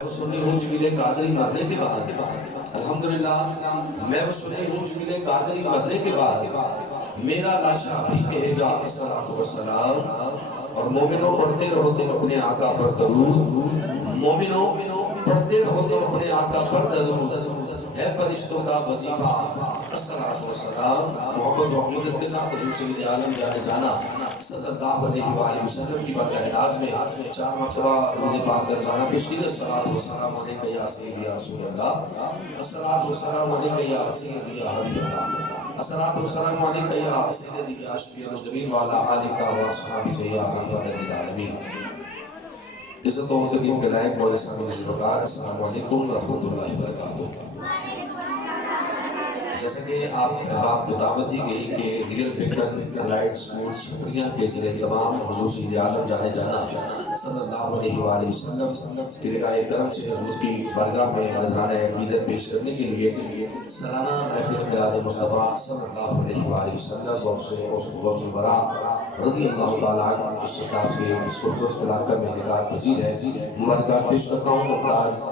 سنی ہوں جمیل قادری مرنے کے بعد الحمدللہ میں وہ سنی ہوں جمیل قادری مرنے کے بعد میرا لاشا بھی کہے گا الصلوۃ والسلام اور مومنوں پڑھتے رہو تم اپنے آقا پر درود مومنوں پڑھتے رہو تم اپنے آقا پر درود ہے فرشتوں کا وظیفہ الصلوۃ والسلام محبت و عقیدت کے ساتھ حضور سید عالم جانے جانا صلی اللہ علیہ وآلہ وسلم کی برکہ ناز میں 4 مرتبہ درود پاک درزانہ پیش کیجئے الصلوۃ والسلام علیکہ یا سیدی یا رسول اللہ الصلوۃ والسلام علیکہ یا سیدی یا حبیب اللہ الصلوۃ والسلام علیکہ یا سیدی یا شفیع المذنبین وعلی آلہ و اصحابہ یا رحمت للعالمین عزت و تکریم کے لائق مولانا سامعین السلام السلام علیکم ورحمۃ اللہ وبرکاتہ۔ جیسا کہ آپ کو دعوت دی گئی کہ دیگر بیکن لائٹ سکول چھپریاں کے زیر تمام حضور سید عالم جانے جانا صلی اللہ علیہ وآلہ وسلم کی نگاہ کرم سے حضور کی بارگاہ میں نذرانہ عقیدت پیش کرنے کے لیے سالانہ محفل میلاد مصطفیٰ صلی اللہ علیہ وآلہ وسلم غوث البراء رضی اللہ تعالیٰ عنہ اس خطاب کے اس خوبصورت علاقہ میں نگاہ پذیر ہے۔ مبارکباد پیش کرتا ہوں ممتاز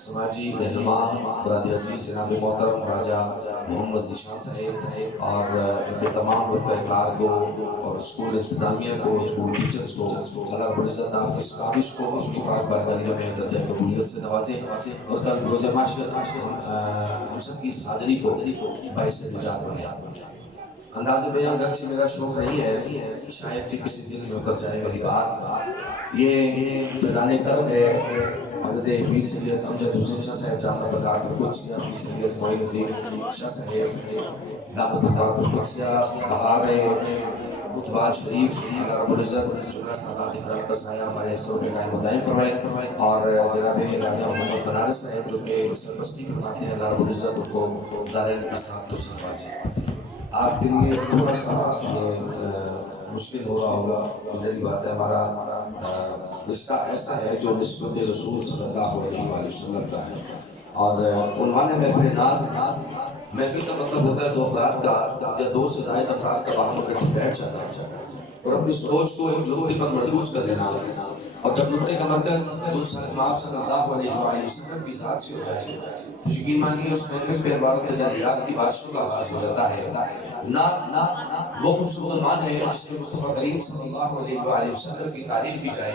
سماجی رہنما برادری عزیز جناب محترم راجہ محمد ذیشان صاحب اور ان کے تمام رفقۂ کار کو اور اسکول انتظامیہ کو اسکول ٹیچرز کو اللہ رب العزت آپ اس کاوش کو اس کی پاک بارگاہ میں درجہ قبولیت سے نوازے اور کل روز محشر ہم سب کی اس حاضری کو باعث نجات بنے۔ انداز بیان گرچہ میرا شوق نہیں ہے شاید کہ کسی دل میں اتر جائے میری بات، یہ فیضان کرم ہے حضرت پیر سید امجد حسین شاہ صاحب دامت برکاتہ القدسیہ، پیر سید معین الدین شاہ صاحب دامت برکاتہ القدسیہ، بہار اتبال شریف اللہ رب العزت جملہ سادات اکرام کا سایہ ہمارے سر پہ قائم و دائم فرمائے اور جناب راجہ محمد بنارس صاحب جو کہ سرپرستی فرماتے ہیں اللہ رب العزت ان کو دارین کا ساتھ تو سنوازے۔ آپ کے لیے تھوڑا سا مشکل ہو رہا ہوگا، ظاہری بات ہے ہمارا رشتہ ایسا ہے جو نسبت رسول صلی اللہ علیہ وآلہ وسلم کا ہے اور عنوان محفل نعت محفل کا مطلب ہوتا ہے 2 افراد کا یا 2 سے زائد افراد کا باہم اکٹھے بیٹھ جانا اور اپنی سوچ کو ایک نقطے پر مرکوز کر لینا اور جب نقطے کا مرکز حضور صلی اللہ علیہ وآلہ وسلم کی ذات سے ہو جائے تو یقین مانیے اس محفل پہ عبارت تجلیات کی بارشوں کا آغاز ہو جاتا ہے۔ نعت وہ خوبصورت عنوان ہے جس میں مصطفیٰ کریم صلی اللہ علیہ وآلہ وسلم کی تعریف کی جائے۔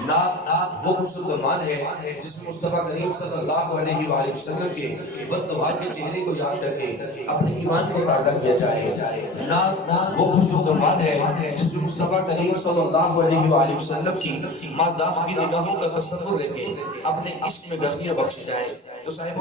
نعت وہ خوبصورت عنوان ہے جس میں مصطفیٰ کریم صلی اللہ علیہ وآلہ وسلم کے بددعا کے چہرے کو یاد کر کے اپنے ایمان کو تازہ کیا جائے۔ نعت وہ خوبصورت عنوان ہے جس میں مصطفیٰ کریم صلی اللہ علیہ وآلہ وسلم کی مازاح کی نگاہوں کا تصور لے کے اپنے عشق میں گرمیاں بخشی جائے۔ تو صاحب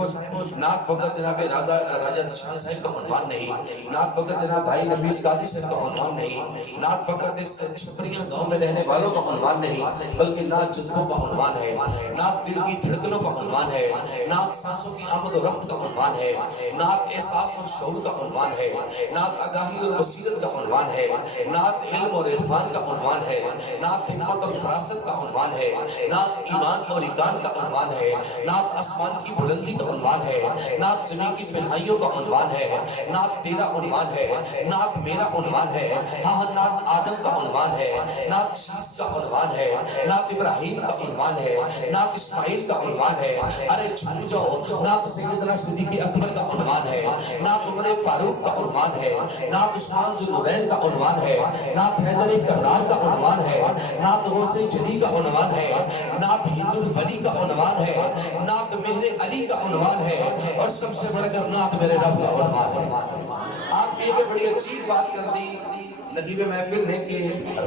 نعت فقط جناب راجہ ذیشان صاحب کا عنوان نہیں، نعت فقط جناب بھائی نفیس قادری صاحب کا عنوان نہیں، نعت فقط اس چھپریاں گاؤں میں رہنے والوں کا عنوان نہیں، بلکہ نعت جذبوں کا عنوان ہے، نعت دل کی دھڑکنوں کا عنوان ہے، نعت سانسوں کی آمد و رفت کا عنوان ہے، نعت احساس اور شعور کا عنوان ہے، نعت آگاہی اور بصیرت کا عنوان ہے، نعت علم اور عرفان کا عنوان ہے، نعت حکمت اور فراست کا عنوان ہے، نعت ایمان اور ایقان کا عنوان ہے، نعت آسمان کی بلندی کا عنوان ہے، نعت زمین کی پنہائیوں کا عنوان ہے، نعت تیرا عنوان ہے، نعت میرا عنوان ہے، ہاں نعت آدم کا عنوان ہے، نعت شیس کا عنوان ہے، نعت ابراہیم کا عنوان ہے، نعت اسماعیل کا عنوان ہے، ارے چھو جاؤ نعت سیدنا صدیق اکبر کا عنوان ہے، نعت عمر فاروق کا عنوان ہے، نعت عثمان ذو النورین کا عنوان ہے، نعت حیدر کرار کا عنوان ہے، نعت غوث جلی کا عنوان ہے، نعت ہند الولی کا عنوان ہے، نعت مہر علی کا عنوان ہے اور سب سے بڑھ کر نعت میرے رب کا عنوان ہے۔ آپ نے ایک بڑی عجیب بات کر دی نبی محفل نے کہ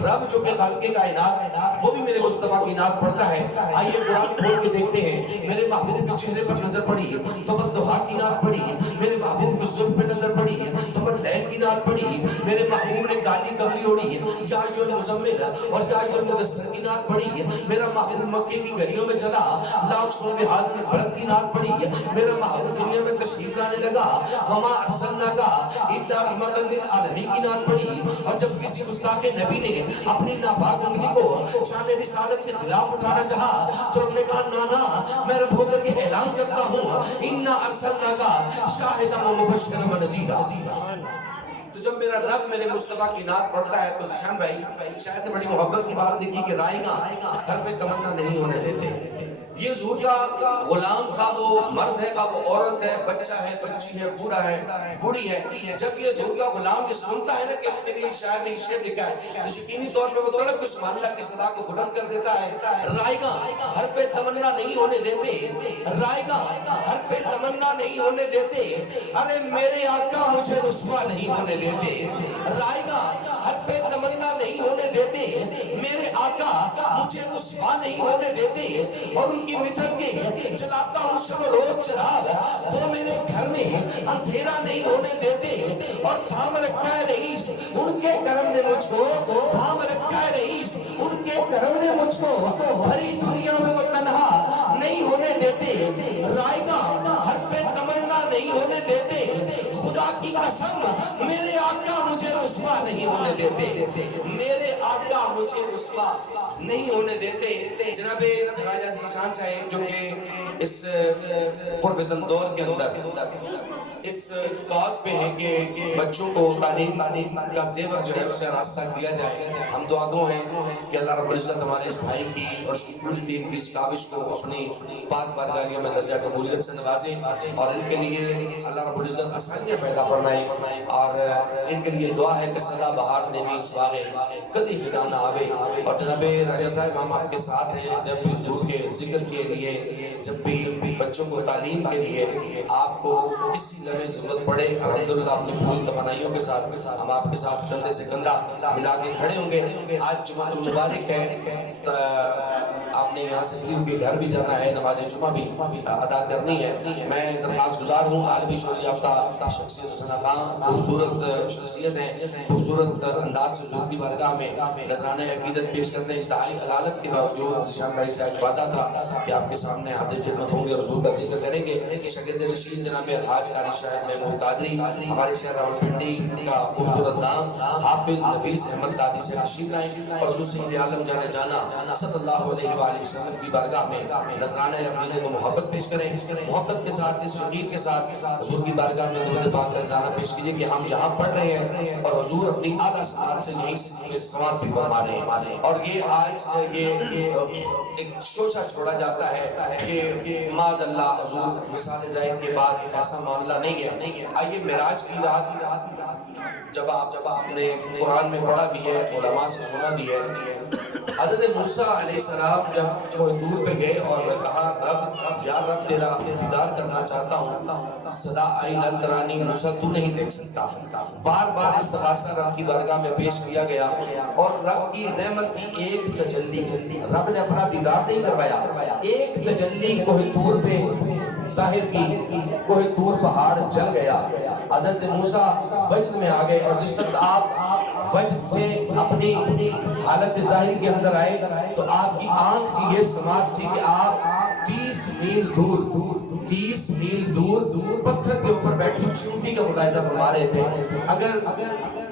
رب جو کہ خالق کائنات وہ بھی میرے مصطفیٰ کی نعت پڑھتا ہے۔ آئیے قرآن کھول کے دیکھتے ہیں، میرے محبوب کے چہرے پر نظر پڑی تو بددعا کی نعت پڑھی، میرے محبوب کے زلف پہ نظر پڑی تو لیل کی نعت پڑھی، میرے محبوب نے کالی کملی اوڑھی یا ایھا المزمل اور یا ایھا المدثر کی نعت پڑھی، میرا محبوب مکے کی گلیوں میں چلا لاکھ سو بحاظن بلند کی نعت پڑھی، میرا محبوب دنیا میں تشریف لانے لگا وما ارسلناک الا رحمۃ للعالمین کی نعت پڑھی۔ اور جب کسی گستاخ نبی نے اپنی ناپاک انگلی کو شان رسالت کے خلاف اٹھانا چاہا تو رب نے کہا نانا میں رب ہو کر کے اعلان کرتا ہوں انا ارسلناک شاہدا و مبشرا و نذیرا۔ تو جب میرا رب میرے مصطفیٰ کی نعت پڑھتا ہے تو ذیشان بھائی شاید بڑی محبت کی بات دیکھی کہ رائے گا حرف تمنا نہیں ہونے دیتے، یہ حضور کا غلام تھا، وہ مرد ہے، وہ عورت ہے، بچہ ہے، بچی ہے، بوڑھا ہے، بوڑھی ہے، جب یہ حضور کا غلام یہ سنتا ہے نا کہ اس کے لیے شاعر نے شعر لکھا ہے تو یقینی طور پہ وہ تڑپ کے سبحان اللہ کی صدا کو بلند کر دیتا ہے. رائگاں حرف تمنا نہیں ہونے دیتے، رائگاں حرف تمنا نہیں ہونے دیتے، ارے میرے آقا مجھے رسوا نہیں ہونے دیتے. رائگاں حرف تمنا نہیں ہونے دیتے، میرے آقا مجھے رسوا نہیں ہونے دیتے. اور ان کی مدد کے جلاتا ہوں شب روز چراغ، وہ میرے گھر میں اندھیرا نہیں ہونے دیتے. اور تھام رکھا ہے رئیس ان کے کرم نے مجھ کو، تھام رکھا ہے رئیس ان کے کرم نے مجھ کو، بھری دنیا میں وہ تنہا نہیں ہونے دیتے. رائگاں حرف تمنا نہیں ہونے دیتے، خدا کی قسم میرے آقا مجھے رسوا نہیں ہونے دیتے، میرے آقا مجھے رسوا نہیں ہونے دیتے. جناب راجہ ذیشان صاحب جو کہ اس قربتن دور کے اندر اس کاز پہ ہے کہ بچوں کو تعلیم کا زیور جو ہے اس سے راستہ کیا جائے. ہم دعا گو ہیں کہ اللہ رب العزت ہمارے اس بھائی کی اور اس کی پوری ٹیم کی اس کاوش کو اپنی پاک بارگاہ میں درجہ قبولیت سے نوازے اور ان کے لیے اللہ رب العزت آسانیاں پیدا فرمائے. اور ان کے لیے دعا ہے کہ سدا بہار دیوی اس واقع کدی خزانہ آوے. اور جناب راجہ صاحب ہم آپ کے ساتھ ہیں جب بھی حضور کے ذکر کے لیے، جب بھی بچوں کو تعلیم کے لیے آپ کو کسی لمحے ضرورت پڑے، الحمدللہ اپنی پوری توانائیوں کے ساتھ ہم آپ کے ساتھ کندھے سے کندھا ملا کے کھڑے ہوں گے. آج جمعہ المبارک ہے، آپ نے یہاں سے فری ہو کے گھر بھی جانا ہے، نماز جمعہ بھی ادا کرنی ہے. میں درخواست گزار ہوں، عالمی شعور یافتہ شخصیت صنعاء، خوبصورت شخصیت ہیں، خوبصورت انداز سے حضور کی بارگاہ میں نذرانہ عقیدت پیش کرتے ہیں. انتہائی حلالت کے باوجود ذیشان بھائی سے آج وعدہ تھا کہ آپ کے سامنے حاضر خدمت ہوں گے اور حضور کا ذکر کریں گے. شاگرد رشید جناب الحاج قاری شاہد محمود قادری، ہمارے شہر راولپنڈی کا خوبصورت نام، حافظ نفیس احمد قادری سے تشریف لائیں اور حضور سید عالم جانے جانا صلی اللہ علیہ وآلہ وسلم کی بارگاہ میں نذرانہ عقیدت کو محبت پیش کریں. محبت کے ساتھ، اس یقین کے ساتھ حضور کی بارگاہ میں درود پاک کا نذرانہ پیش کیجئے کہ ہم جہاں پڑھ رہے ہیں اور حضور اپنی اعلیٰ سماعت سے یہیں سماعت بھی فرما رہے ہیں. اور یہ آج یہ ایک شوشہ چھوڑا جاتا ہے کہ معاذ اللہ حضور وصال زائد کے بعد ایسا معاملہ نہیں ہے. آئیے معراج کی رات جب آپ نے قرآن میں پڑھا بھی ہے، علماء سے سنا بھی ہے، حضرت موسیٰ علیہ السلام جب کوئی دور پہ گئے اور کہا رب یا رب تیرا دیدار کرنا چاہتا ہوں، صدا آئی لن ترانی موسیٰ تو نہیں دیکھ سکتا. بار بار استغاثہ رب کی بارگاہ میں پیش کیا گیا اور رب کی رحمت کی ایک تجلی، رب نے اپنا دیدار نہیں کروایا، ایک تجلی کوہ طور پہ ظاہر کی، کوہ طور پہاڑ جل گیا. حضرت موسیٰ وجد میں آ گئے اور جس وقت آپ وجد سے اپنی حالت ظاہر کے اندر آئے تو آپ کی آنکھ کی یہ سماعت تھی کہ آپ 30 میل دور پتھر کے اوپر بیٹھی چونٹی کا ملاحظہ فرما رہے تھے. اگر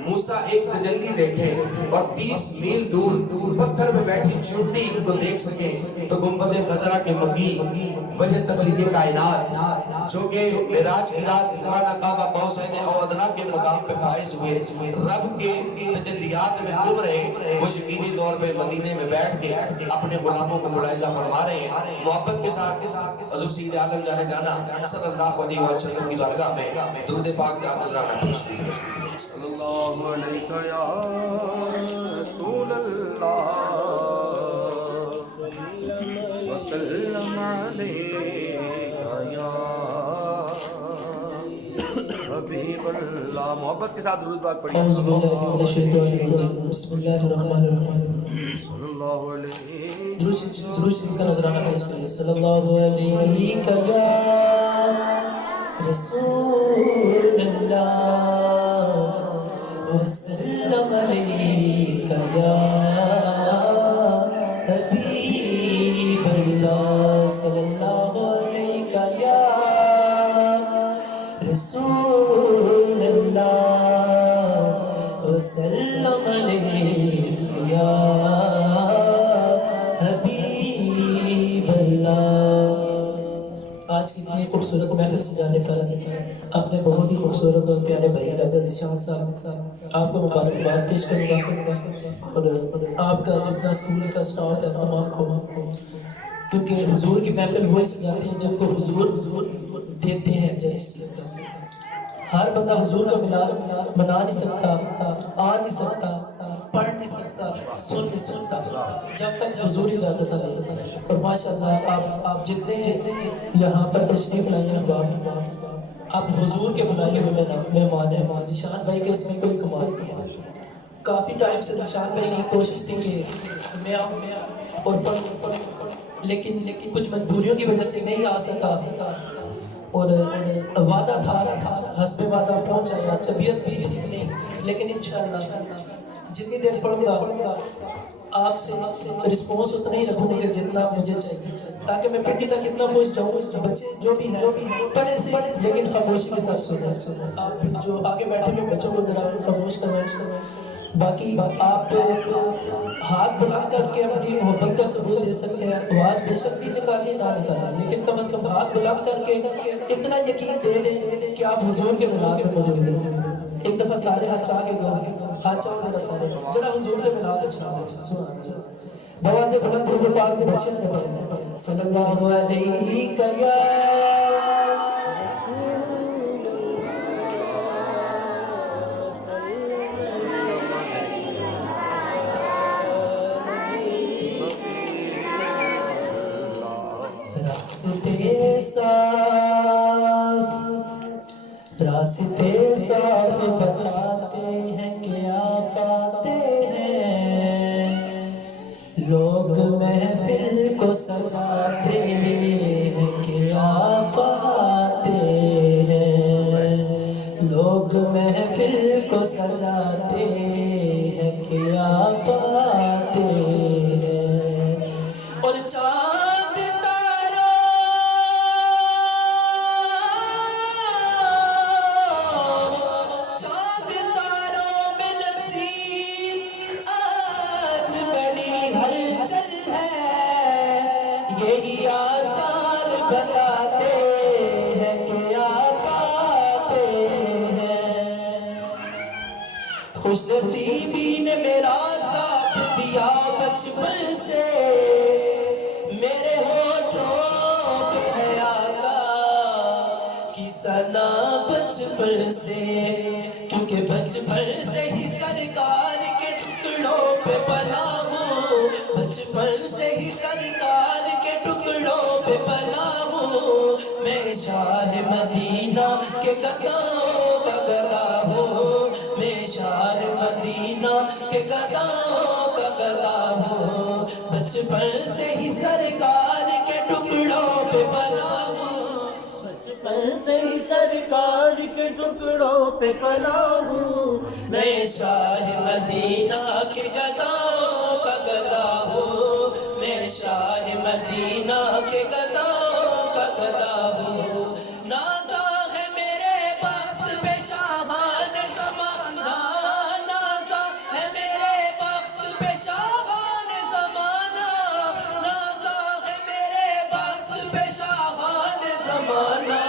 موسیٰ ایک تجلی دیکھے اور 30 میل دور پتھر پہ بیٹھی چونٹی کو دیکھ سکیں تو گنبد خضرا کے مقیم وجہ تخلیق کائنات جو کہ معراج کی رات خانہ کعبہ قوسین او ادنا کے مقام پہ فائز ہوئے، رب کے تجلیات میں ڈوب رہے، وہ یقینی طور پہ مدینے میں بیٹھ کے اپنے غلاموں کو ملاحظہ فرما رہے ہیں. محبت کے ساتھ حضور سید عالم جانے جانا صلی اللہ علیہ وسلم کی بارگاہ میں درود پاک کا نذرانہ پیش کیجیے. صلی اللہ علیہ یا رسول اللہ وسلم علیہ یا حبیب اللہ. محبت کے ساتھ درود پاک پڑھیے. اعوذ باللہ من الشیطان الرجیم، بسم اللہ الرحمن الرحیم. صلی اللہ علیہ درود شریف کا نذرانہ پیش کریے. صلی اللہ علیہ یا رسول اللہ وسلم علیہ یا حبیب اللہ. صلی اللہ علیہ یا رسول اللہ وسلم علیہ یا حبیب اللہ. آج کی اتنی خوبصورت محفل سجانے پر اپنے بہت ہی خوبصورت اور پیارے بھائی راجہ ذیشان صاحب آپ کو مبارکباد پیش کروں گا اور آپ کا جتنا اسکول کا اسٹاف ہے تمام کو کیونکہ حضور کی محفل وہ اس جاتی ہے جن کو حضور دیتے ہیں جنس کا. ہر بندہ حضور کا ملاد منا نہیں سکتا، آ نہیں سکتا، پڑھ نہیں سکتا، سن نہیں سکتا جب تک حضور اجازت نہ دے. اور ماشاءاللہ آپ جتنے یہاں پر تشریف لائے ہیں آپ حضور کے بلائے ہوئے مہمان ہیں. ذیشان بھائی کے اس میں کوئی کمال نہیں ہے. کافی ٹائم سے ذیشان بھائی کی کوشش تھی کہ میں آؤں اور پڑھوں، لیکن کچھ مجبوریوں کی وجہ سے نہیں آ سکا. اور وعدہ تھا حسب وعدہ پہنچ آیا. طبیعت بھی ٹھیک نہیں، لیکن انشاءاللہ جتنی دیر پڑھوں گا آپ سے رسپانس اتنا ہی رکھوں گا جتنا مجھے چاہیے، تاکہ میں پنڈی تک اتنا پہنچ جاؤں. بچے جو بھی ہیں پڑھے سے لیکن خاموشی کے ساتھ سو جائیں. آپ جو آگے بیٹھے ہوئے بچوں کو ذرا خاموش کروائیں. باقی آپ ہاتھ بلند کر کے اپنی محبت کا ثبوت دے سکتے ہیں. آواز بے شک بھی نکالی نہ نکالی، لیکن کم از کم ہاتھ بلند کر کے اتنا یقین دے دیں کہ آپ حضور کے ملاد میں موجود ہیں. ایک دفعہ سارے ہاتھ چاہ کے گا، ہاتھ چاہو ذرا سارے ذرا حضور کے ملاد اچھا بوازے بلند ہو پاک میں بچے نے پڑھے صلی اللہ علیہ یا راستے صاف بتاتے ہیں کیا پاتے ہیں، لوگ محفل کو سجاتے ہیں کیا پاتے ہیں، لوگ محفل کو سجاتے ہیں کیا پاتے ہیں. اور چاند تاروں میں نصیب آج بڑی ہلچل ہے، یہی آثار بتاتے ہیں کیا پاتے ہیں. خوش نصیبی نے میرا ساتھ دیا بچپن سے، میرے ہونٹوں پہ ہے آقا کی ثنا بچپن سے، کیونکہ بچپن سے ہی سرکار کے ٹکڑوں پہ پلا ہوں، بچپن سے ہی سرکار کے ٹکڑوں پہ پلا ہوں. میں شاہ مدینہ کے قدموں کا گدا ہوں، میں شاہ مدینہ کے قدموں کا گدا ہوں. بچپن سے ہی سرکار کے ٹکڑوں پہ پلا ہوں، بچپن سے ہی سرکار کے ٹکڑوں پہ پلا ہوں. میں شاہ مدینہ کے گداؤں کا گدا ہوں، میں شاہ مدینہ کے گداؤں کا گدا ہوں. نازا ہے میرے بخت پہ شاہان زمانہ، نازا ہے میرے بخت پہ شاہان زمانہ، نازا ہے میرے بخت پہ شاہان زمانہ.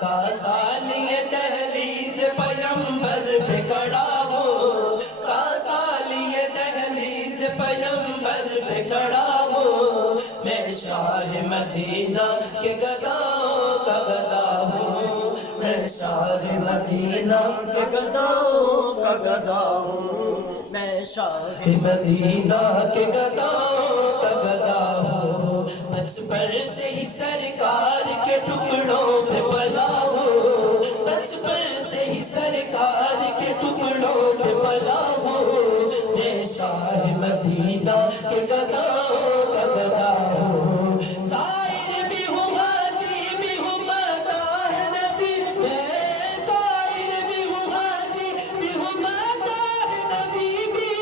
کاسالی دہلیز پیمبر پہ کھڑا ہوں، کاسالی دہلیز پیمبر پہ کھڑا ہوں. میں شاہ مدینہ کے گداؤں کا گدا ہوں، میں شاہ مدینہ کے گداؤں کا گدا ہوں. میں شاہ مدینہ کے گداؤں کا گدا ہوں. بچپن سے ہی سرکار کے ٹکڑوں پہ پلا ہوں، بچپن سے ہی سرکار کے ٹکڑوں پہ پلا ہوں. میں شاہ مدینہ کے گداؤں کا گدا ہوں. سائر بھی ہوں حاجی بھی ہوں مداح نبی، میں سائر بھی ہوں حاجی بھی ہوں مداح نبی بھی،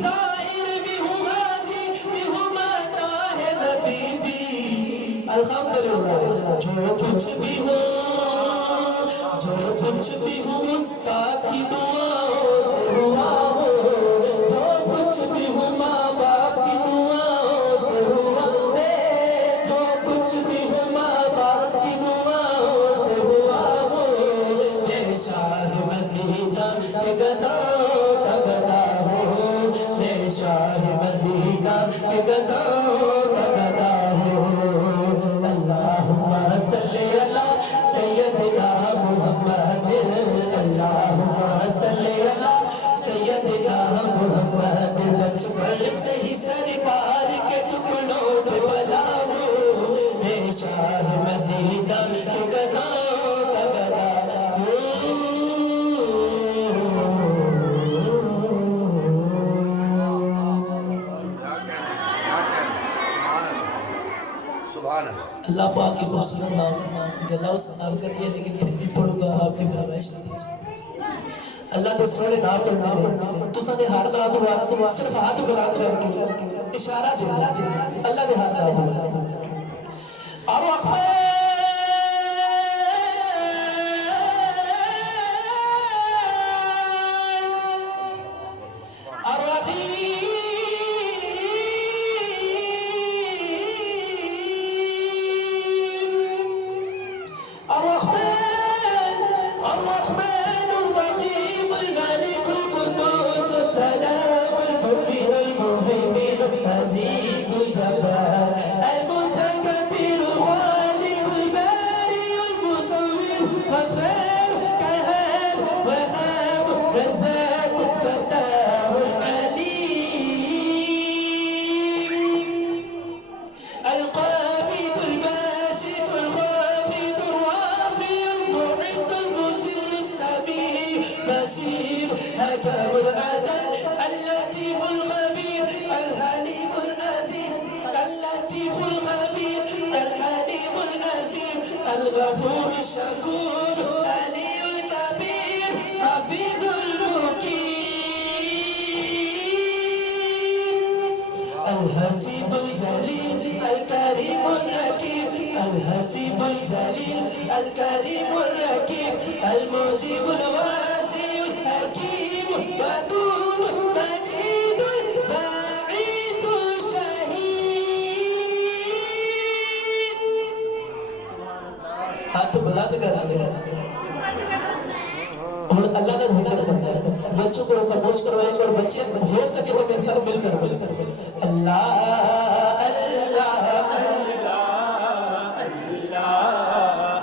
سائر بھی ہوں حاجی بھی ہوں مداح نبی بھی. الحمدللہ جو کچھ بھی ہو، جو کچھ بھی ہو استاد کی دعاؤں سے ہوا ہو، جو کچھ بھی ہو ماں باپ کی دعاؤں سے ہوا. میں جو کچھ بھی ہو ماں باپ کی دعاؤں سے ہوا ہو. میں شاہ مدینہ کے گداؤں کا گدا ہوں، میں شاہ مدینہ کے گداؤں کا گدا سبحان اللہ اللہ پاک کی خوبصورت نام گلا اس حساب سے یہ لیکن پھر بھی پڑھوں گا آپ کی فرمائش میں اللہ کے سونے نام پر تو سنے ہاتھ لگا دو صرف ہاتھ گلا کر کے اشارہ دینا اللہ کے ہاتھ لگا دو الرحمن الغفور الشكور علي الكبير حفيظ المقيم الحسيب الجليل الكريم الركيم الحسيب الجليل الكريم الركيم المجيب الواسع الحكيم ودود مجيد باعث شهيد ہاتھ بلند کر اور اللہ کا ذکر کرنا ہے بچوں کو خاموش کروائیں اور بچے ہو سکے تو میرے ساتھ مل کر اللہ اللہ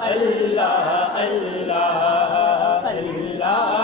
اللہ اللہ اللہ اللہ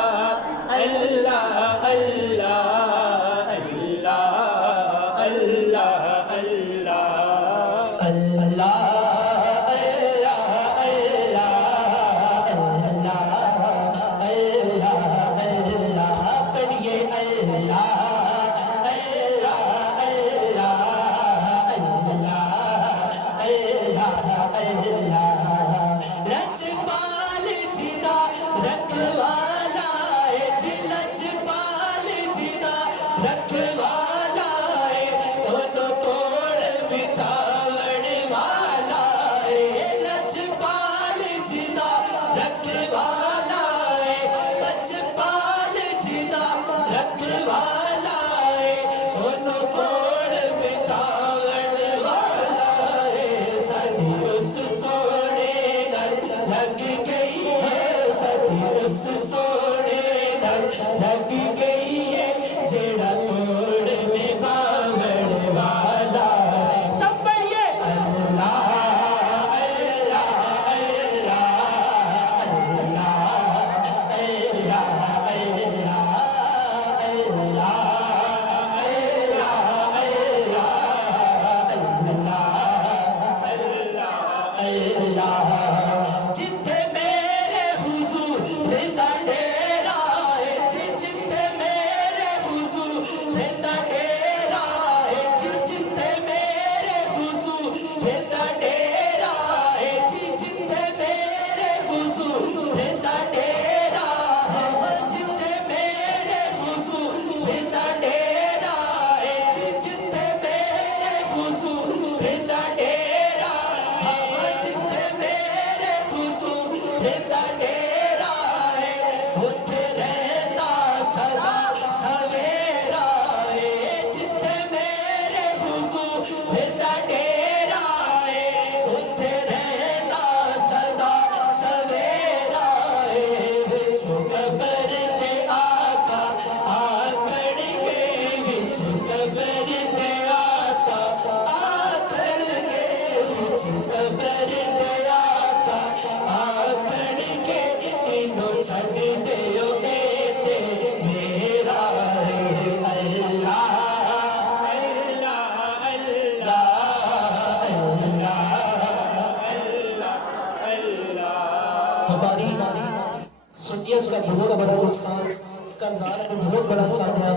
سنیت کا بہت بڑا نقصان کردار میں بہت بڑا سانحہ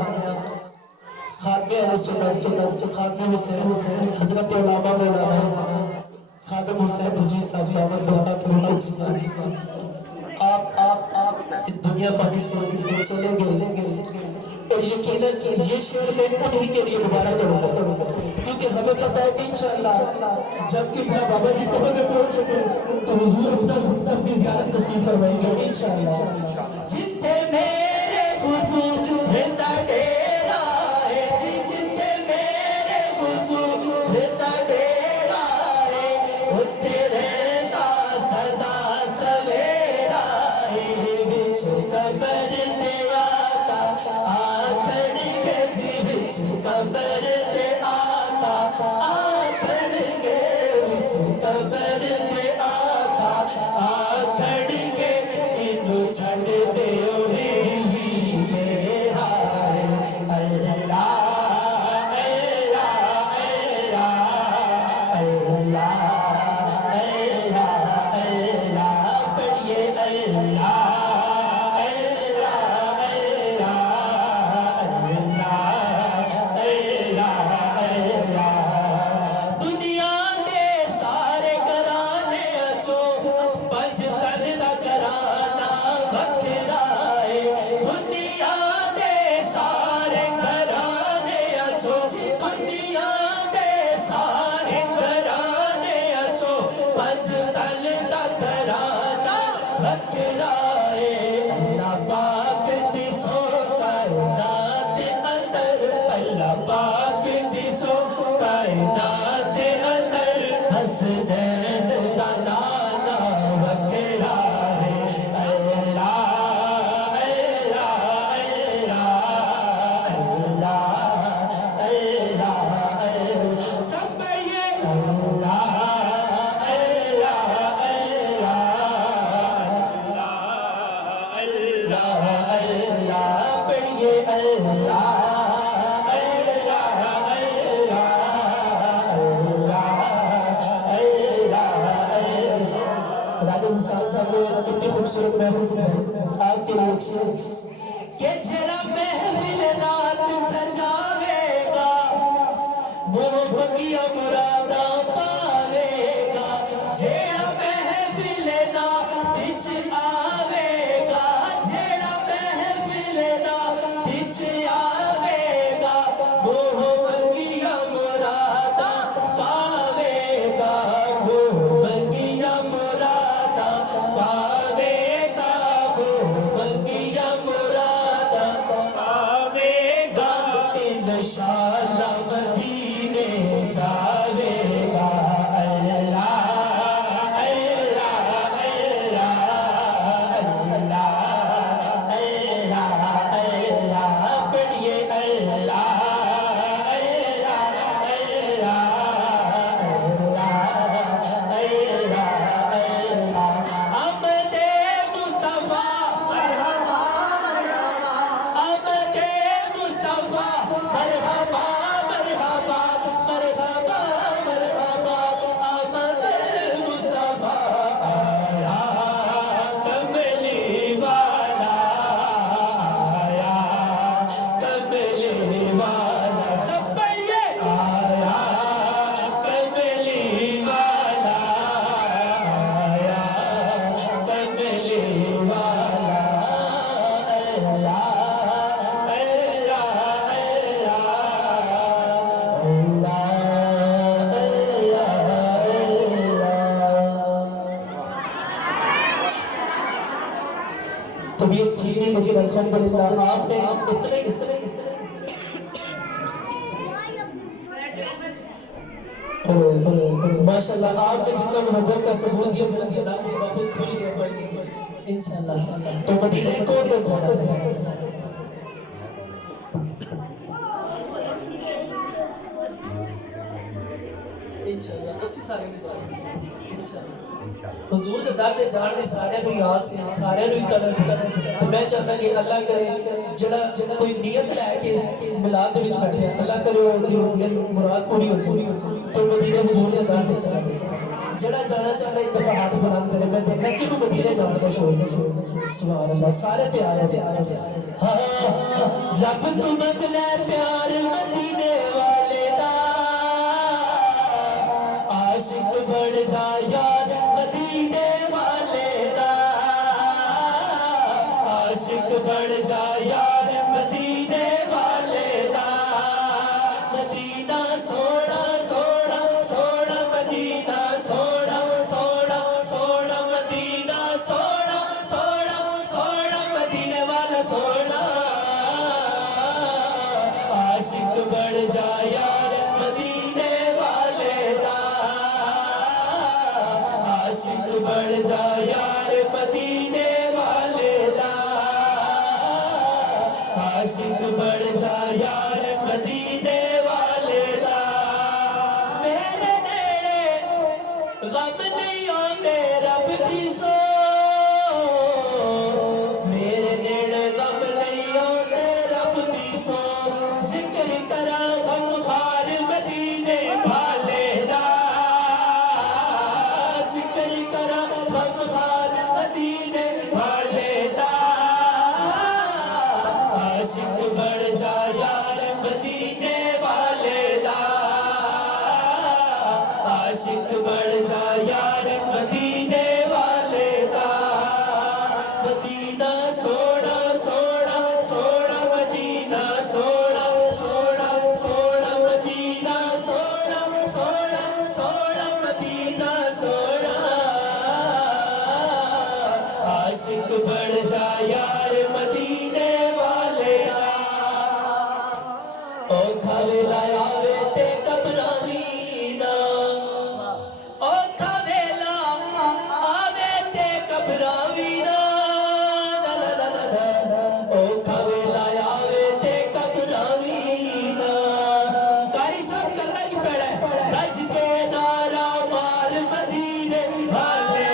خاتمہ اہل سنت خاتمہ حسین حضرت علامہ مولانا امام حسین رضوی صاحب دعوت دوبارہ کروں آپ اس دنیا فانی سے چلے گئے اور یقیناً یہ شعر میں انہی کے لیے دوبارہ کروں گا کیونکہ ہمیں پتہ ہے انشاءاللہ جب کہ بڑا بابا جی قبر میں پہنچ چکے تو حضور اپنی زیارت نصیب فرمائیں گے انشاءاللہ جتنے میرے حضور رہتا ڈیرا ہے جی جتنے میرے حضور رہتا ڈیرا ہے اتنے رہتا سدا سویرا ہے بچ قبر دے آتا آکڑ کے جی بچ قبر دے آتا آکڑ کے بچ قبر دے آتا آکڑ کے انو چھڑ دے خوبصورت محفل سے آپ کے لیے ایک شعر کہ جڑا محفل نات سجاوے گا وہ بقیہ مرادا پاوے گا جڑا محفل نات وچ آوے گا جڑا محفل نات وچ آوے گا وہ بقیہ مرادا پاوے گا وہ بقیہ مرادا پاوے انشاءاللہ مدینے جاوے گا اللہ اللہ اللہ اللہ اللہ اللہ پڑھیے اللہ طبیعت ٹھیک نہیں لیکن الحمدللہ آپ نے ماشاءاللہ آپ نے جتنا محبت کا ثبوت دیا میں دیا نام خود کھل کے پڑھ کے انشاءاللہ تو مدینے کون لوگ جانا چاہتے ہیں انشاءاللہ اسی سارے حضور دے در دے جان دی سارے دی آس ہے سارے نوں طلب تے میں چاہتا کہ اللہ کرے جڑا کوئی نیت لے کے میلاد دے وچ بیٹھے اللہ کرے او دی نیت مراد پوری ہو جائے تو مدینے حضور دے در تے چلا جائے جڑا جانا چاہتا ایک دفعہ ہاتھ بلند کرے میں دیکھا کہ وہ مدینے جان دا شور سبحان اللہ سارے تیار ہیں ہاں رب تو بدلے پیار مدینے والے دا عاشق بڑھ جائے بڑھ جا یار مدینے والے دا عاشق بڑھ جا یار مدینے والے دا میرے نیڑے غم نہیں آتے رب دی سو میرے نیڑے غم نہیں آتے رب دی سو ذکر کرا غم خار مدینے والے دا ذکر کرا غم خار مدینے والے دا عاشق بڑھ جا یار مدینے والے دا عاشق بڑھ جا یار مدینے والے دا مدینہ سونا سونا سونا مدینہ سونا سونا سونا مدینہ سونا سونا سونا مدینہ سونا عاشق بڑھ جا یار مدینے والے دا اوکھا ویلا آوے تے گھبراویں نا اوکھا ویلا آوے تے گھبراویں نا اوکھا ویلا آوے تے گھبراویں نا قاری صاحب کرنا کی پیڑا ہے گج کے نعرہ مار مدینے والے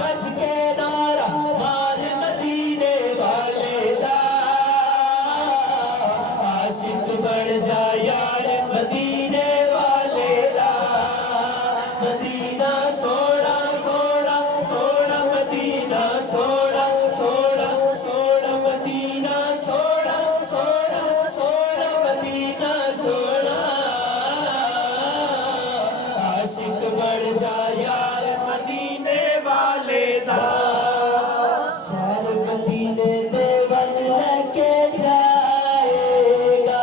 گج کے نعرہ مار مدینے والے دا عاشق بڑھ جا یار مدینے والے دا مدینہ سونا سونا سونا مدینہ سونا سونا سونا مدینہ سونا سونا سونا مدینہ سونا عاشق بڑھ جا یار مدینے والے دا شہر مدینے دے ون لے کے جائے گا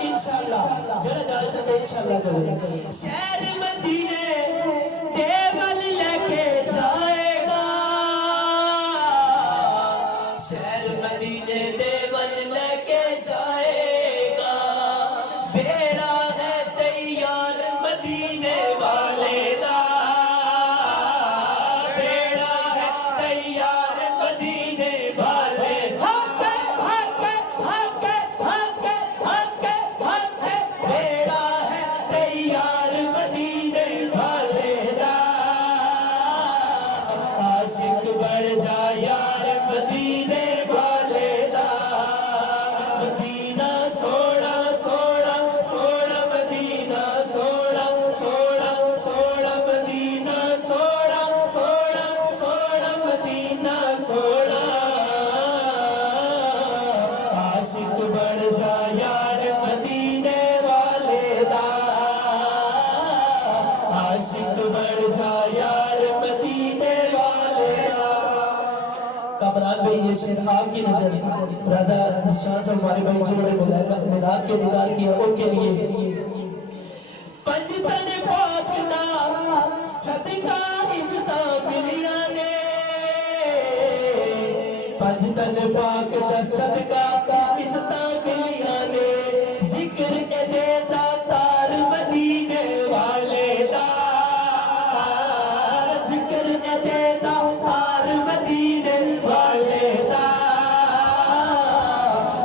انشاءاللہ جڑا جانا چاہتے انشاءاللہ کرے شہر مدینے دے ون لے کے جائے گا شہر مدینے دے ون لے کے جائے گا بیڑا ہے تیار مدینے والے دا بیڑا ہے تیار مدینے والے حق حق حق حق حق حق بیڑا ہے تیار مدینے والے دا عاشق بڑھ جا یار مدینے والے دا مدینہ سونا سونا سونا مدینہ سونا سونا سونا مدینہ سونا سونا سونا مدینہ سونا عاشق بڑھ جا یار مدینے والے دا عاشق بڑھ جا یار مدینے والے دا کامران بھائی یہ شعر آپ کی نظر برادر ذیشان صاحب ہمارے بھائی جنہوں نے ملاد کے نگار کیا ان کے لیے پنجتن پاک دا صدقہ عزتہ ملیاں نے پنجتن پاک دا صدقہ عزتہ ملیاں نے ذکر دے داتار مدینے والے دا ذکر دے داتار مدینے والے دا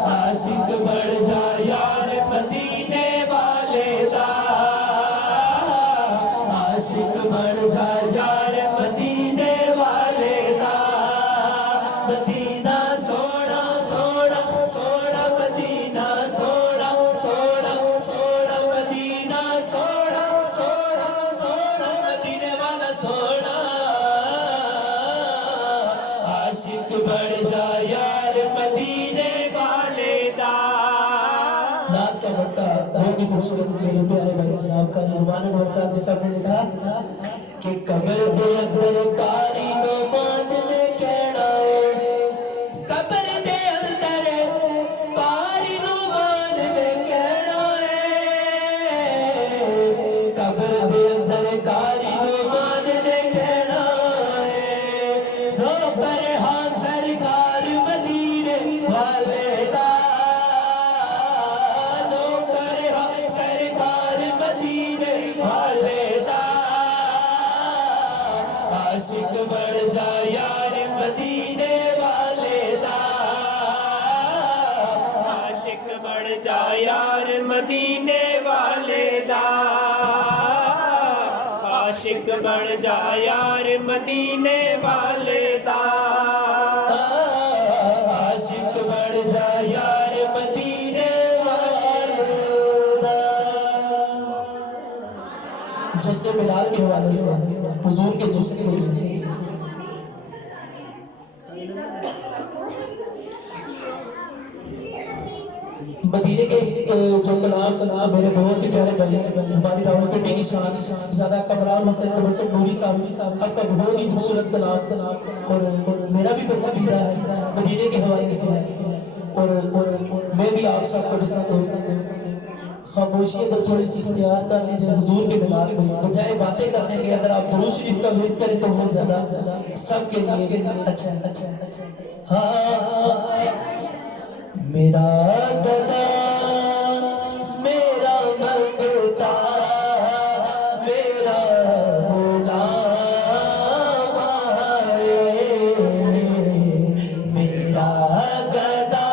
عاشق بڑھ جا یار مدینے والے دا عاشق بڑھ جا یار مدینے والے دا مدینہ سونا سونا سونا مدینہ سونا سونا سونا مدینہ سونا سونا سونا مدینے والا سونا عاشق بڑھ جا یار مدینے والے دا نعت کا بٹا بہت ہی خوبصورت میرے پیارے بھائی جناب کا نعمان نورتا نے سب نے لکھا کہ قبر دے اندر کاری نعمان نے کہنا ہے قبر دے اندر کاری نعمان نے کہنا ہے قبر دے اندر کاری نعمان نے کہنا ہے نوکر ہاں سرکار مدینے والے دا نوکر ہاں سرکار مدینے والے دا مدینے والے دا عاشق بڑھ جا یار مدینے والے دا عاشق بڑھ جا یار مدینے والے دا عاشق بڑھ جا یار مدینے والے دا جشن ملاد کے حوالے سے حضور کے جشن کے مدینے کے جو کلام میرے بہت ہی پیارے بھائی ہماری راولپنڈی کی شان زیادہ کمران حسین تبسم نوری صاحب آپ کا بہت ہی خوبصورت کلام اور میرا بھی پسندیدہ ہے مدینے کے حوالے سے ہے اور میں بھی آپ سب کو جیسا خاموشی اگر تھوڑی سی اختیار کر لیجیے حضور کے ملاد میں بجائے باتیں کرنے کے اگر آپ درود شریف کا ورد کریں تو وہ زیادہ سب کے لیے اچھا ہاں میرا گدا میرا منگتا میرا غلام آئے میرا گدا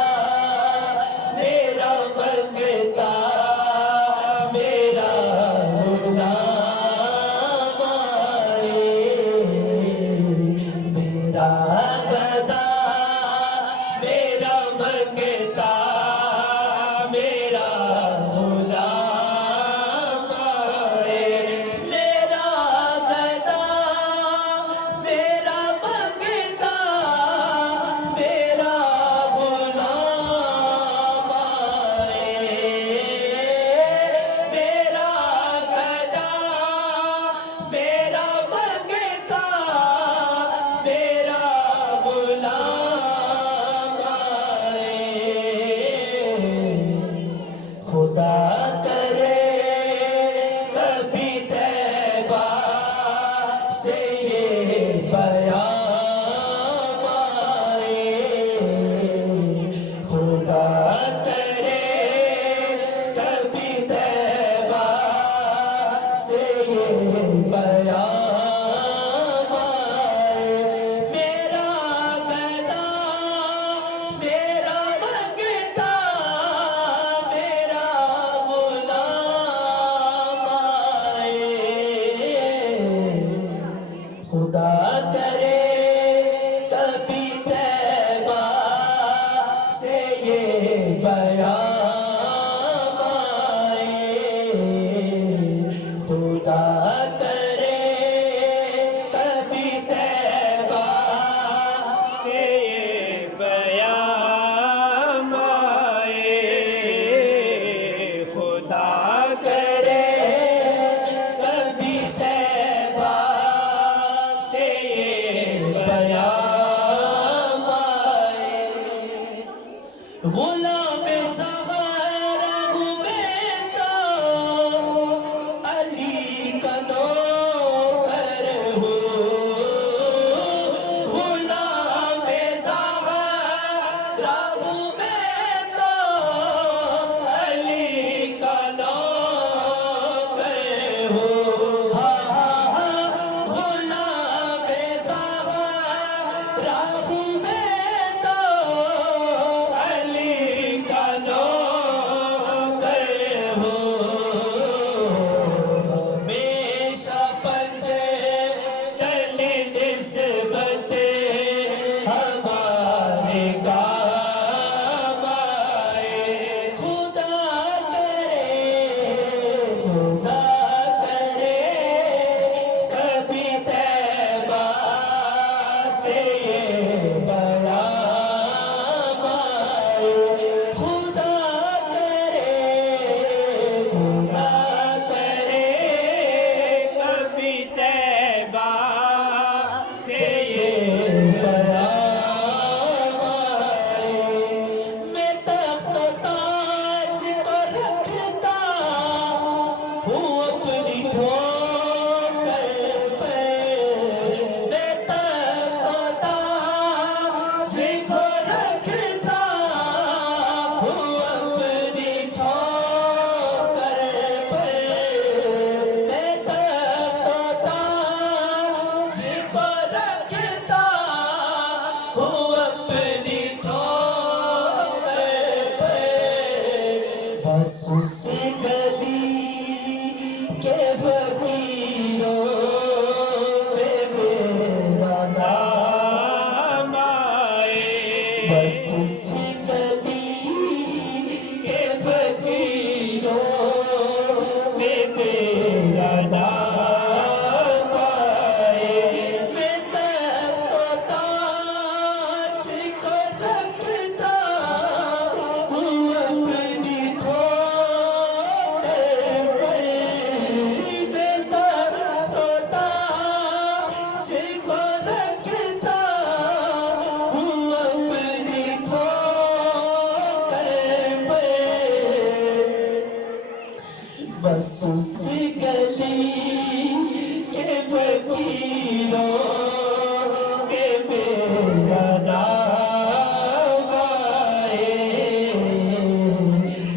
میرا منگتا میرا غلام آئے میرا گدا میرا منگتا میرا غلام آئے میرا گدا میرا منگتا میرا غلام آئے میرا گدا میرا منگتا میرا غلام خدا کرے کبھی طیبہ سے یہ پیام آئے خدا کرے کبھی طیبہ سے یہ پیام آئے میرا گدا میرا منگتا میرا غلام آئے خدا کرے کبھی طیبہ سے یہ پیام آئے خدا کرے کبھی طیبہ سے پیام آئے خدا کرے کبھی طیبہ سے یہ پیام آئے غلام زہرا ہوں میں تو علی کا اس گلی کے فقیروں میں میرا نام آئے، بس اس گلی کے فقیروں میں میرا نام آئے، میں تخت و تاج کو رکھتا ہوں اپنی ٹھوکر پر، میں تخت و تاج کو رکھتا ہوں اپنی ٹھوکر پر، بس اس گلی کے فقیروں میں میرا نام آئے،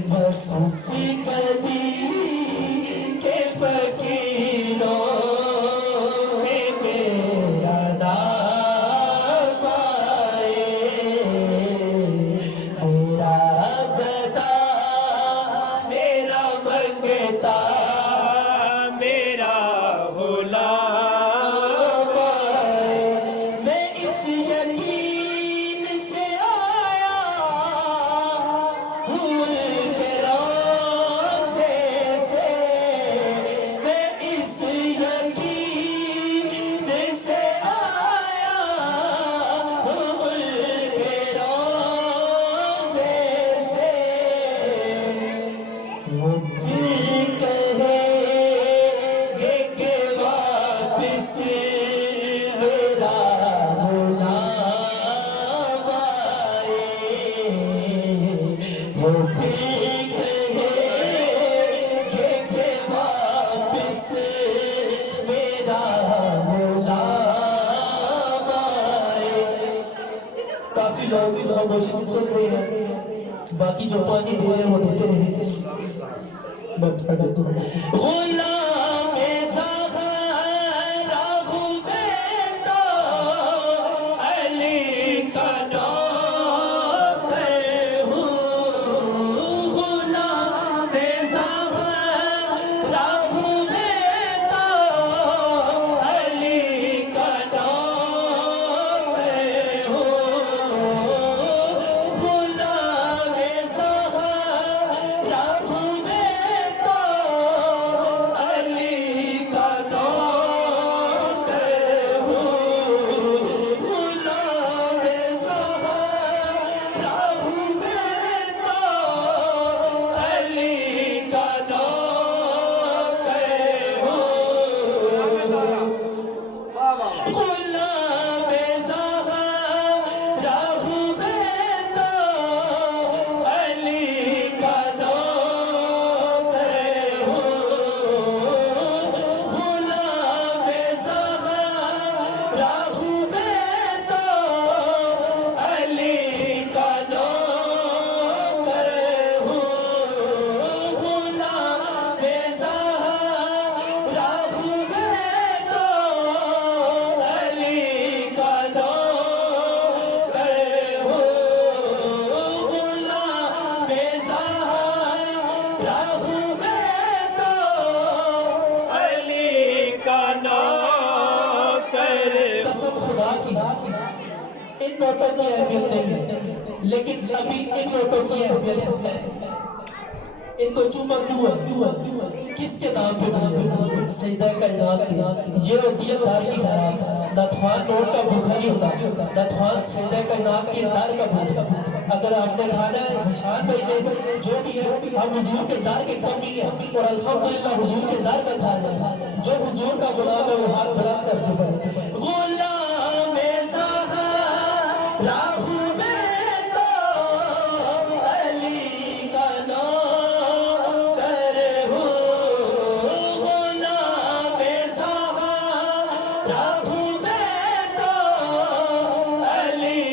بس اس گلی کے فقیروں میں میرا نام آئے، میرا گدا میرا منگتا میرا غلام آئے، میں اس یقین سے آیا ہوں کہ روزے سے، میں اس یقین سے آیا ہوں کہ روزے سے، وہ دل کہیں گے کہ واپس میرا غلام آئے، وہ دل کہیں گے کہ واپس میرا غلام آئے۔ کافی لوگ خاموشی سے سن رہے ہیں، باقی جو پانی دے رہے ہیں وہ دیتے رہے، میں پڑھ دیتا ہوں۔ غلام زہرا خوبیتا علی کا نوکر ہوں، غلام زہرا خوبیتا علی کا نوکر ہوں، غلام زہرا خوبیتا علی کا نوکر ہوں، غلام زہرا خوبیتا علی کا نوکر ہوں، غلام زہرا خوبیتا علی کا نوکر ہوں، غلام زہرا خوبیتا علی کا نوکر ہوں، غلام زہرا خوبیتا علی کا نوکر ہوں، غلام زہرا خوبیتا علی کا نوکر۔ قسم خدا کی ان نوٹوں کی اہمیت نہیں ہے، لیکن ابھی ان نوٹوں کی اہمیت ہے۔ ان کو چوما کیوں ہے؟ کس کے نام پہ ملے؟ سیدہ کائنات کی یہ دیت دار کی خیرات، نتوان نوٹ کا بھوکا نہیں ہوتا، نتوان سیدہ کائنات کی دار کا بھوکا۔ اگر آپ نے کھانا ہے ذیشان بھائی نے جو بھی ہے، ہم حضور کے دار کے کم نہیں ہے، اور الحمدللہ حضور کے دار کا کھانا ہے، جو حضور کا غلام ہے وہ ہاتھ بلند کر کے پڑھے۔ غلام زہرا خوبیتا علی کا نوکر ہوں، غلام زہرا خوبیتا علی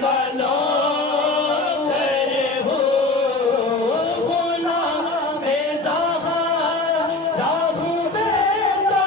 کا نوکر ہوں، غلام زہرا خوبیتا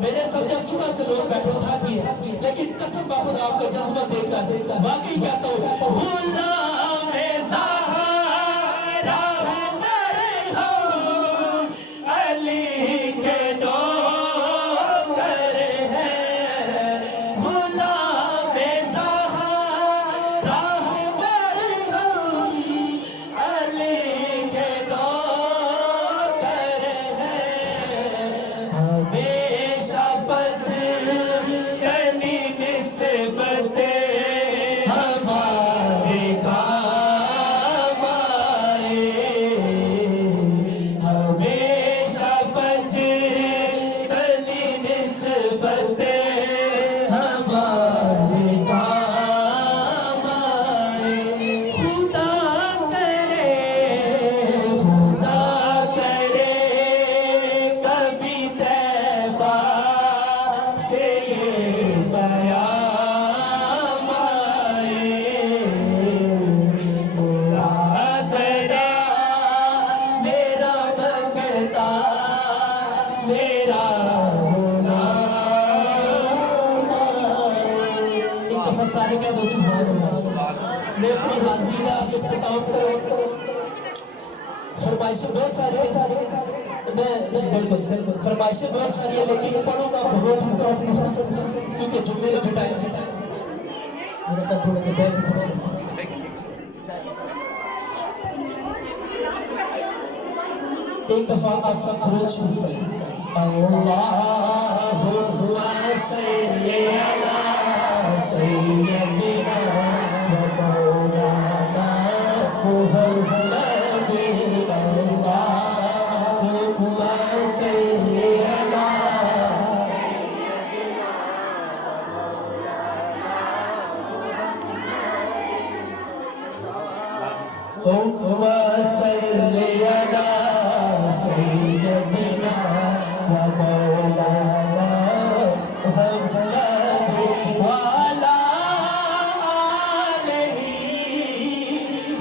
میں نے سمجھا صبح سے لوگ بیٹھے تھک گئے، لیکن قسم باخدا آپ کا جذبہ دیکھ کر واقعی کہتا ہوں غلام زہرا ہم علی کے نوکر ہیں، غلام زہرا ہم علی کے نوکر ہیں، ہمیشہ پجرنی نسبتیں ہمارے کام آئے، ہمیشہ پجرنی نسبتیں ہمارے کام آئے، خدا کرے کبھی طیبہ سے یہ پیام آئے، مرادنا میرا منگتا میرا ہونا ایک دفعہ سارے کہہ دو سبحان اللہ۔ میں اپنی حاضرین آپ اس خطاب کرو، فرمائشیں بہت ساری ہیں، بالکل فرمائشیں بہت ساری ہیں، لیکن پڑھوں گا بہت مختصر سے کیونکہ جملے نے جٹائے ہیں، میرا خیال تھوڑا کہ بیگ تھوڑا ایک دفعہ آپ سب درود شروع کریں، اللہم صلی علی سیدنا و مولانا محمد، اللہم صلی علی اللہم صلی علی سیدنا و مولانا محمد وعلی آلہ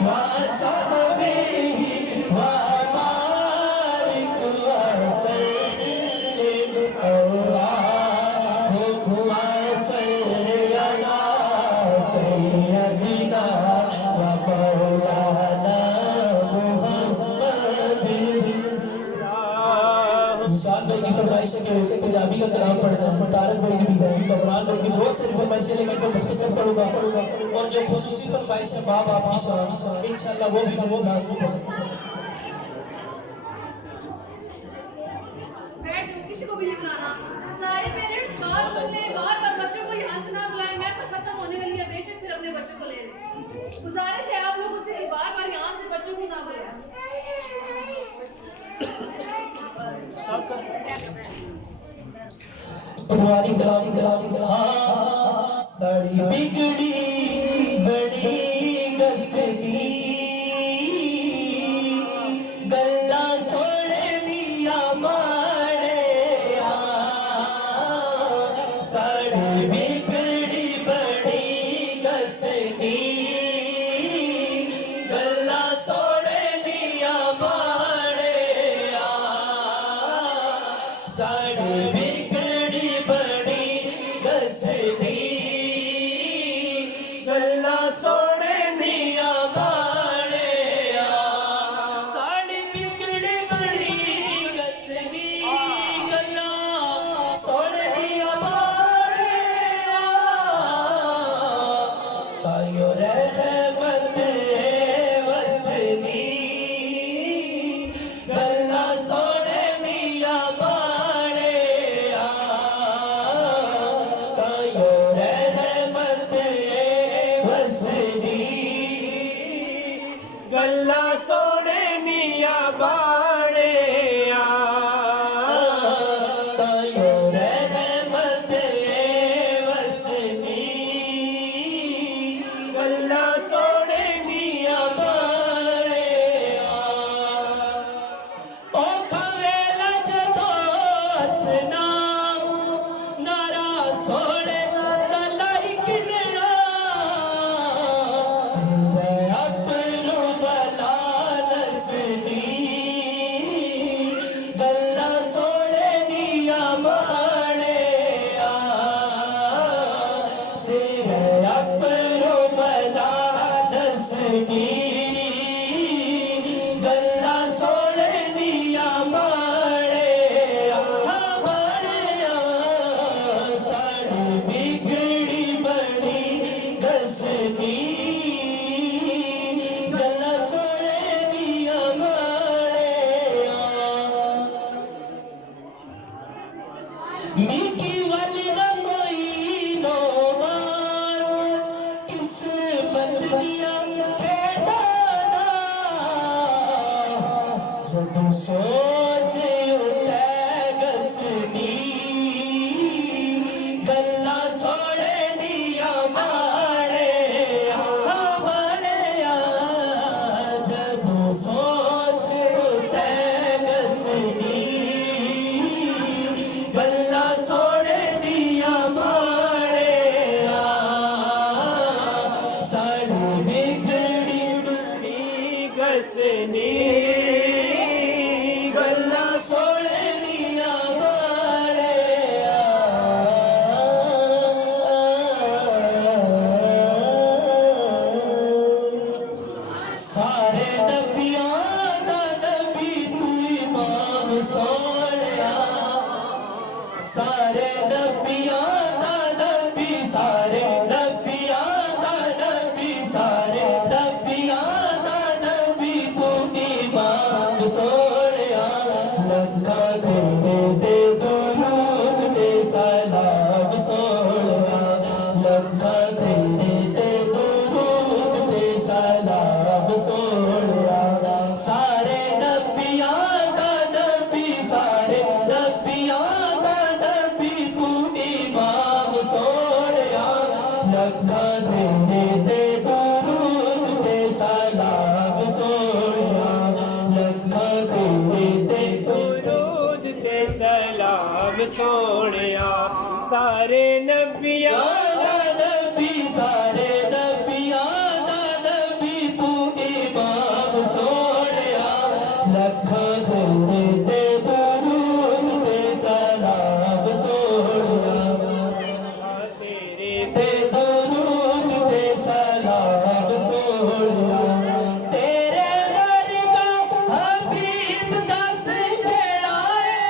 وصحبہ وبارک وسلم، اللہم صلی علی سیدنا و مولانا محمد۔ ذیشان بھائی کی فرمائش ہے کہ پنجابی کا کلام پڑھنا ہے، طارق بھائی کی بھی ہے، کمران بھائی کی بہت ساری فرمائشیں، لیکن جو مختصر پڑھوں گا اور جو خصوصی فرمائش ہے ماں باپ کی شان انشاءاللہ وہ بھی وہ لازمی پڑھیں۔ بیٹھ جاؤ، کسی کو بھی نہیں بلانا، سارے پیرنٹس بار سننے بار بار بچوں کو یہاں سے نہ بلائیں، میں ختم ہونے والی ہے، بے شک پھر اپنے بچوں کو لے لیں، گزارش ہے آپ لوگوں سے بار بار یہاں سے بچوں کو نہ بلائیں۔ پٹواری کلام ساڑی بگڑی بڑی گسنی گلا سونے دیا ماڑے ساڑی بگڑی بڑی گسنی گلا سونے دیا ماڑے ساڑی بگڑی بڑی گسنی گلا سونے دیا ماڑے ساڑی بگڑی بڑی گسنی گلا سونے دیا ماڑے تائیو رحمت وسنی گلا سونے دیا ماڑے میٹھی والی نہ کوئی نومان قسمت دیا کھیڈانا جدوں سوچ اٹھے گسنی گلا سوڑے دیا ماڑے جدوں سوچ اٹھے گسنی گلا سوڑے دیا ماڑے ساڑی بگڑی گسنی گلا سوڑے دیا ماڑے سارے نبیاں دا نبی تو امام سونیا سارے نبیاں دا نبی سارے نبیاں دا نبی سارے نبیاں دا نبی تو امام سونیا لکھا تیرے تے درود تے سلام سونیا لکھا تیرے تے درود تے سلام سونیا سارے نبیاں دا نبی سارے نبیاں دا نبی تو امام سونیا لکھا تیرے تے درود تے سلام سونیا لکھا تیرے تے درود تے سلام سونیا سارے نبیاں نبی سارے نبیاں دا نبی تو امام سونیا لکھا تیرے تے درود تے سلام سونیا تیرے تے درود تے سلام سونیا تیرے ورگا حبیب دس کیڑا ہے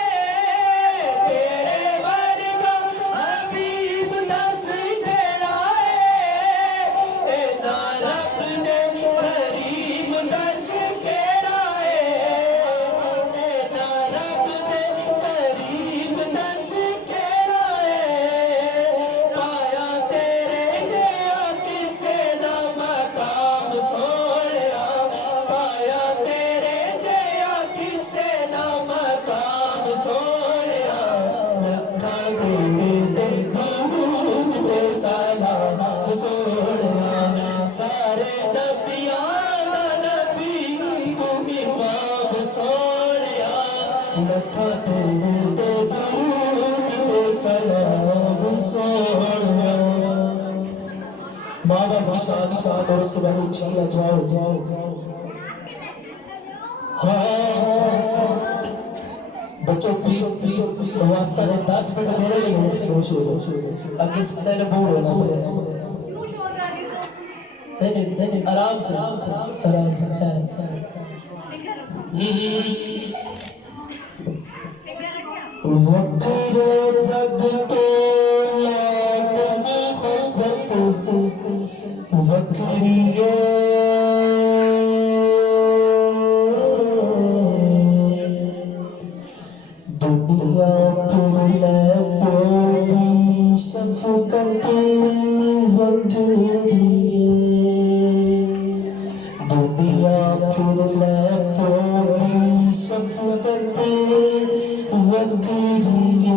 تیرے ورگا حبیب دس کیڑا ہے اے نا رب نے کریم دس کیڑا ہے اے نا رب نے کریم دس کیڑا ہے پایا تیرے جیا کسے دا مقام سونیا پایا تیرے جیا کسے دا مقام سونیا لکھا تیرے تے درود تے سلام سونیا سارے نبیاں دا نبی تو امام سونیا لکھا تیرے تے درود تے سلام سونیا ماں باپ کی شان اور اس کے بعد انشاءاللہ دعا ہو بچوں پلیز واسطہ نے 10 منٹ میرے لیے ہوتے ہوش ہو آگے سکتا ہے بور ہونا پڑے کیوں شور کر رہی ہو نہیں آرام سے خیر وکھرے جگ تو لائن محبت وکھری دنیا پر لے پوری شفقت وکھری دنیا پر لے پوری شفقت وکھری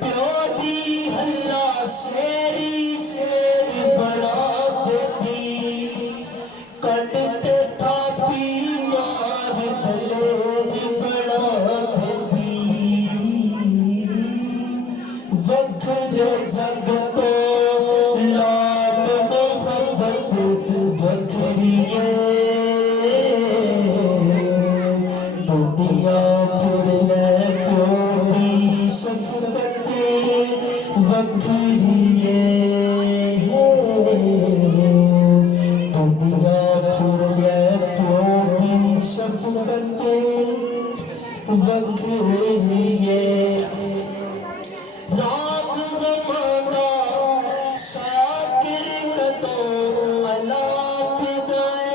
پیو دی ہلا شیری شیر بنا دیتی کڈتے تھاپی مار دلوگ بنا دیتی وکھرے جگ تو لاب محبت وکھری دنیا پر لے پوری شفقت وکھری دنیا پر لے پوری شفقت وکھری رات زمانہ شاکر کدوں علا پدائے